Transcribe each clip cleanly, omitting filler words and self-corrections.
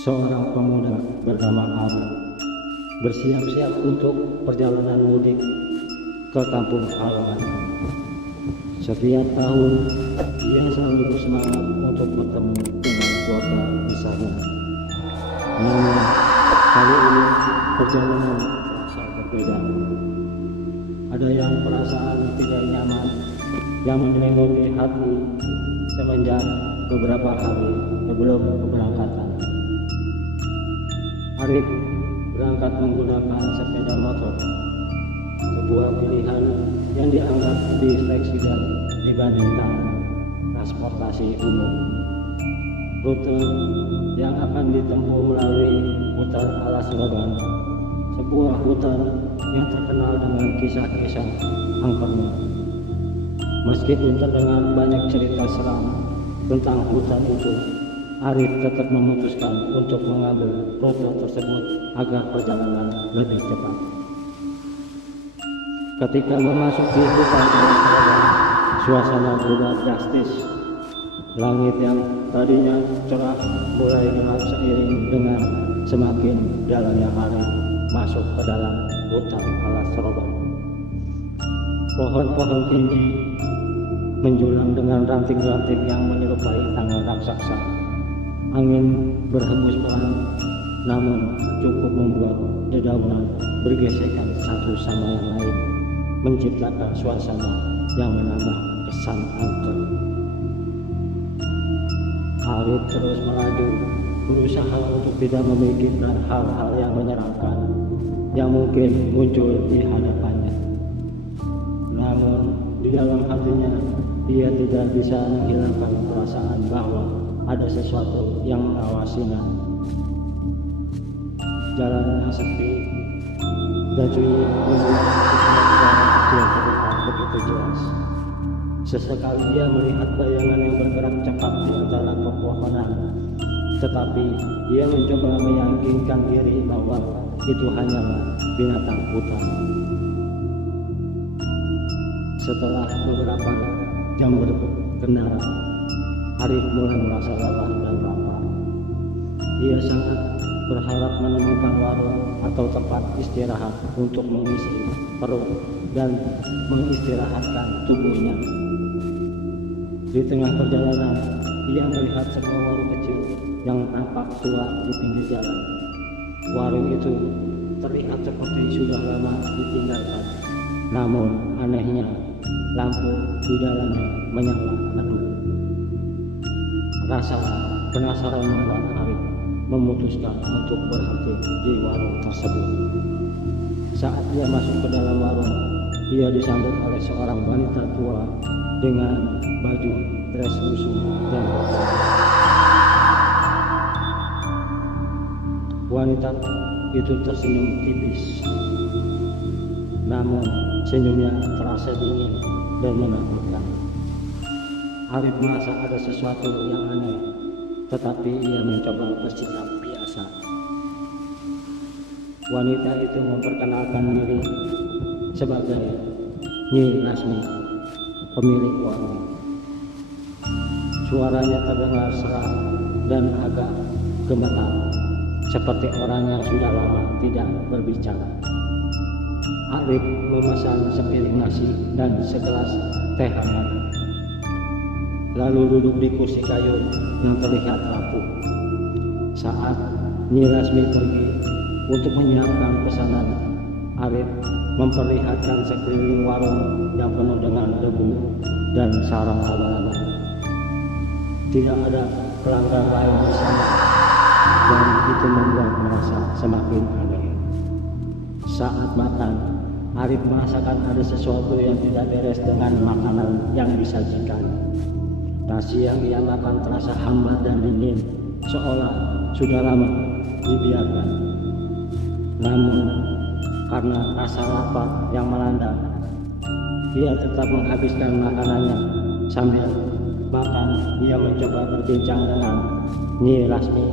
Seorang pemuda bernama Abu bersiap-siap untuk perjalanan mudik ke kampung halaman. Setiap tahun ia selalu bersemangat untuk bertemu dengan keluarga besarnya. Namun kali ini perjalanan terasa berbeda. Ada yang perasaan tidak nyaman yang menyelimuti hati semenjak beberapa hari sebelum keberangkatan. Arif berangkat menggunakan sepeda motor, sebuah pilihan yang dianggap lebih fleksibel dibandingkan transportasi umum. Rute yang akan ditempuh melalui hutan alas Roban, sebuah hutan yang terkenal dengan kisah-kisah angkernya. Meskipun terdengar banyak cerita seram tentang hutan itu, Arif tetap memutuskan untuk mengambil rute tersebut agar perjalanan lebih cepat. Ketika memasuki hutan alas Roban, suasana berubah drastis. Langit yang tadinya cerah mulai gelap seiring dengan semakin dalamnya Arif masuk ke dalam hutan alas Roban. Pohon-pohon tinggi menjulang dengan ranting-ranting yang menyerupai tangan raksasa. Angin berhembus pelan, namun cukup membuat dedaunan bergesekan satu sama yang lain, menciptakan suasana yang menambah kesan angker. Arif terus melaju, berusaha untuk tidak memikirkan hal-hal yang menyeramkan yang mungkin muncul di hadapannya. Namun di dalam hatinya, ia tidak bisa menghilangkan perasaan bahwa ada sesuatu yang mengawasinya. Jalannya sepi dan sunyi membuat sesuatu yang terlihat begitu jelas. Sesekali ia melihat bayangan yang bergerak cepat di antara pepohonan, tetapi ia mencoba meyakinkan diri bahwa itu hanyalah binatang hutan. Setelah beberapa jam berkendara, Arif mulai merasa lelah dan lapar. Ia sangat berharap menemukan warung atau tempat istirahat untuk mengisi perut dan mengistirahatkan tubuhnya. Di tengah perjalanan, ia melihat sebuah warung kecil yang tampak tua di pinggir jalan. Warung itu terlihat seperti sudah lama ditinggalkan. Namun anehnya, lampu di dalamnya menyala penuh. Rasa penasaran membuat Arif memutuskan untuk berhenti di warung tersebut. Saat dia masuk ke dalam warung, ia disambut oleh seorang wanita tua dengan baju dress lusuh dan kotor. Wanita itu tersenyum tipis, namun senyumnya terasa dingin dan menakutkan. Arif merasa ada sesuatu yang aneh, tetapi ia mencoba bersikap biasa. Wanita itu memperkenalkan diri sebagai Nyi Lasmi, pemilik warung. Suaranya terdengar serak dan agak gemetar, seperti orang yang sudah lama tidak berbicara. Arif memesan sepiring nasi dan segelas teh hangat, lalu duduk di kursi kayu yang terlihat rapuh. Saat Nyi Lasmi pergi untuk menyiapkan pesanan, Arif memperlihatkan sekeliling warung yang penuh dengan debu dan sarang laba-laba. Tidak ada pelanggan lain di sana, dan itu membuat merasa semakin aneh. Saat makan, Arif merasakan ada sesuatu yang tidak beres dengan makanan yang disajikan. Nasi yang ia makan terasa hambar dan dingin, seolah sudah lama dibiarkan. Namun, karena rasa lapar yang melanda, ia tetap menghabiskan makanannya sambil bahkan ia mencoba berbincang dengan Nyi Lasmi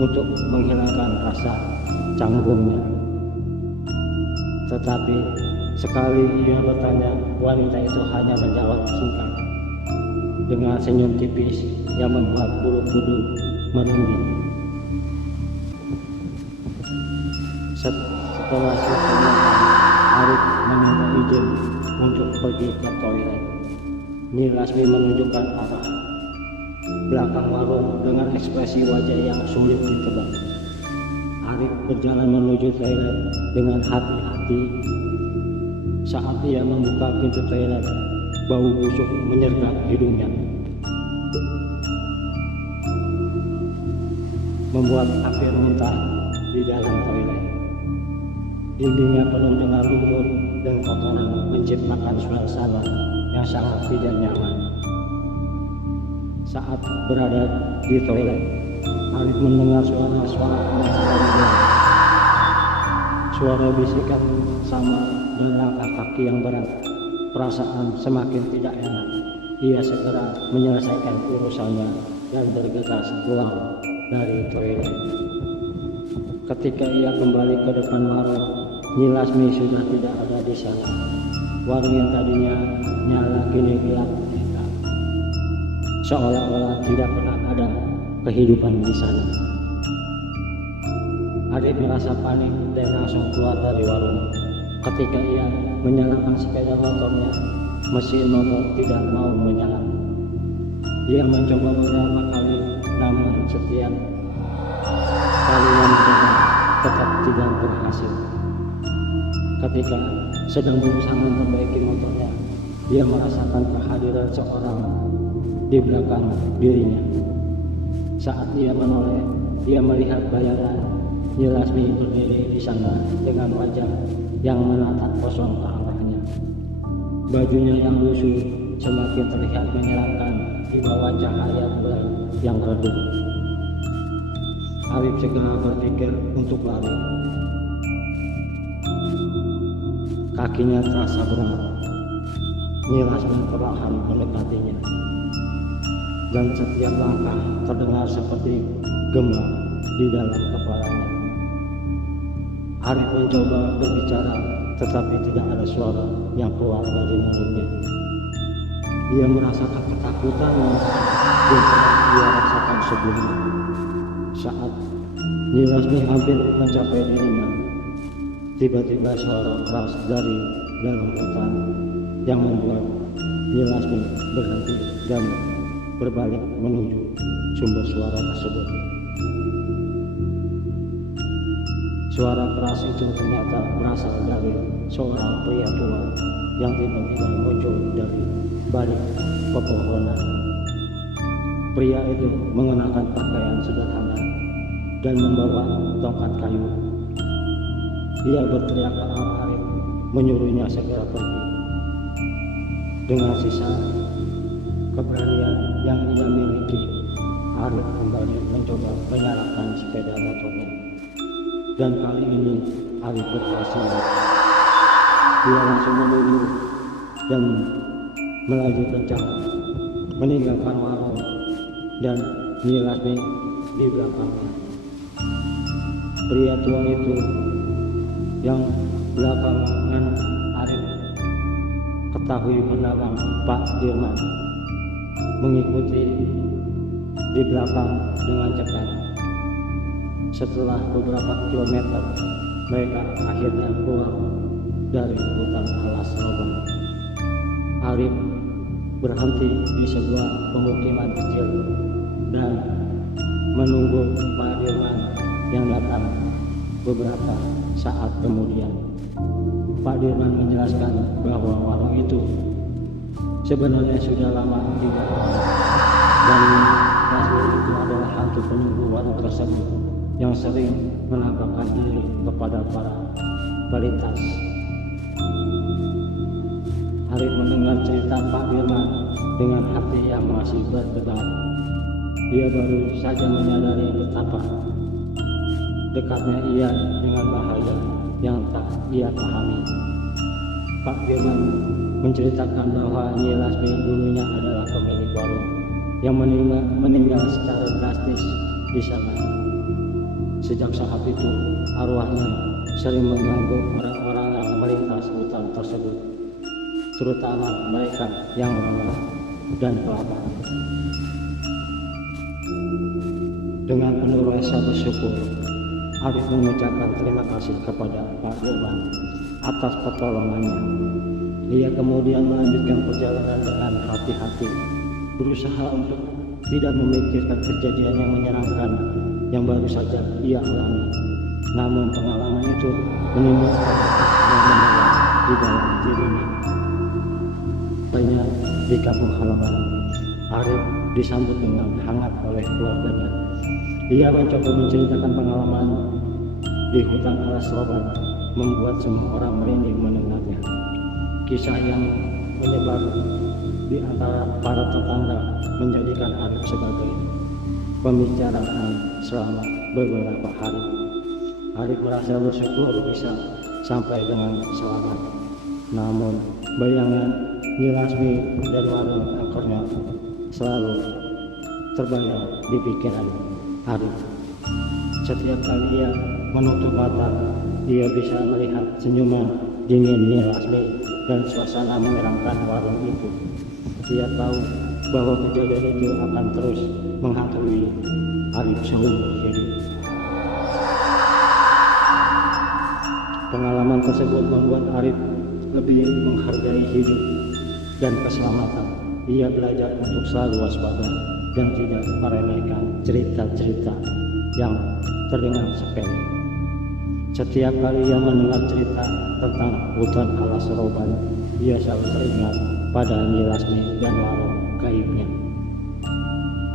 untuk menghilangkan rasa canggungnya. Tetapi sekali ia bertanya, wanita itu hanya menjawab singkat dengan senyum tipis yang membuat bulu kuduk merinding. Setelah selesai makan, Arif meminta izin untuk pergi ke toilet. Nyi Lasmi menunjukkan arah belakang warung dengan ekspresi wajah yang sulit ditebak. Arif berjalan menuju toilet dengan hati-hati. Saat ia membuka pintu toilet, bau busuk menyergap hidungnya, membuat hampir muntah di dalam toilet. Dindingnya penuh dengan lumut dan kotoran menciptakan suasana yang sangat tidak nyaman. Saat berada di toilet, Arif mendengar suara-suara suara bisikan sama dan langkah kaki yang berat. Perasaan semakin tidak enak. Ia segera menyelesaikan urusannya dan bergegas keluar dari toilet. Ketika ia kembali ke depan warung, Nyi Lasmi sudah tidak ada di sana. Warung yang tadinya nyala kini gelap, seolah-olah tidak pernah ada kehidupan di sana. Arif merasa panik dan langsung keluar dari warung. Ketika ia menyalakan sepeda motornya, mesin motor tidak mau menyala. Ia mencoba beberapa kali, namun setiap kali yang mencoba tetap tidak berhasil. Ketika sedang berusaha memperbaiki motornya, dia merasakan kehadiran seorang di belakang dirinya. Saat dia menoleh, dia melihat bayangan Nyi Lasmi berdiri di sana dengan wajah yang menatap kosong ke arahnya. Bajunya yang lusuh semakin terlihat menyeramkan di bawah cahaya bulan yang redup. Arif segera berpikir untuk lari. Kakinya terasa berat. Nyi Lasmi perlahan mendekatinya, dan setiap langkah terdengar seperti gema di dalam kepalanya. Arif mencoba berbicara, tetapi tidak ada suara yang keluar dari mulutnya. Dia merasakan ketakutan yang dia rasakan sebelumnya. Saat Nyi Lasmi hampir mencapai dirinya, tiba-tiba suara keras dari dalam hutan yang membuat Nyi Lasmi berhenti dan berbalik menuju sumber suara tersebut. Suara keras itu ternyata berasal dari seorang pria tua yang tiba-tiba muncul dari balik pepohonan. Pria itu mengenakan pakaian sederhana dan membawa tongkat kayu. Dia berteriak ke arah Arif, menyuruhnya segera pergi. Dengan sisa keberanian yang ia miliki, Arif kembali mencoba menyalakan sepeda motornya. Dan kali ini Arif berhasil. Dia langsung menurun dan melaju kencang, meninggalkan warung dan Nyi Lasmi di belakangnya. Pria tua itu yang belakangan Arif ketahui bernama Pak Dirman mengikuti di belakang dengan cepat. Setelah beberapa kilometer, mereka akhirnya keluar dari hutan alas lobang. Arif berhenti di sebuah pemukiman kecil dan menunggu Pak Dirman yang datang beberapa saat kemudian. Pak Dirman menjelaskan bahwa warung itu sebenarnya sudah lama dibakar dan Lasmi itu adalah hantu penunggu warung tersebut yang sering menampakkan diri kepada para pelintas. Arif mendengar cerita Pak Firman dengan hati yang masih berdebar. Dia baru saja menyadari betapa dekatnya ia dengan bahaya yang tak ia pahami. Pak Firman menceritakan bahwa Nyi Lasmi dulunya adalah pemilik warung yang meninggal secara drastis di sana. Sejak saat itu, arwahnya sering mengganggu orang-orang yang melintas hutan tersebut, terutama mereka yang lelah dan kelaparan. Dengan penuh rasa bersyukur, Arif mengucapkan terima kasih kepada Pak Firman atas pertolongannya. Ia kemudian melanjutkan perjalanan dengan hati-hati, berusaha untuk tidak memikirkan kejadian yang menyenangkan yang baru saja ia alami. Namun pengalaman itu menimbulkan yang mendalam di dalam dirinya. Banyak di kampung halaman, Arif disambut dengan hangat oleh keluarganya. Ia mencoba menceritakan pengalaman di hutan alas roban, membuat semua orang merinding mendengarnya. Kisah yang menyebar di antara para tetangga menjadikan Arif sebagai pembicaraan selama beberapa hari. Arif merasa bersyukur bisa sampai dengan selamat. Namun bayangan Nyi Lasmi dan warung angkornya selalu terbayang di pikiran Arif. Setiap kali ia menutup mata, ia bisa melihat senyuman dingin Nyi Lasmi dan suasana menyeramkan warung itu. Ia tahu bahwa kejadian itu akan terus menghantui Arif seumur hidup. Pengalaman tersebut membuat Arif lebih menghargai hidup dan keselamatan. Ia belajar untuk selalu waspada dan tidak meremehkan cerita-cerita yang terdengar sepele. Setiap kali ia mendengar cerita tentang hutan alas roban, ia selalu teringat pada Nyi Lasmi dan warung gaibnya.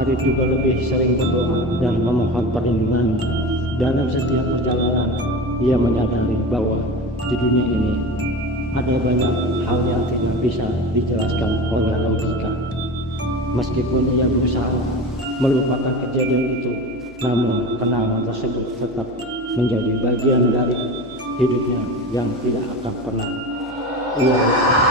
Arif juga lebih sering berdoa dan memohon perlindungan. Dalam setiap perjalanan, ia menyadari bahwa di dunia ini ada banyak hal yang tidak bisa dijelaskan oleh logika. Meskipun ia berusaha melupakan kejadian itu, namun kenangan tersebut tetap menjadi bagian dari hidupnya yang tidak akan pernah ia lupakan.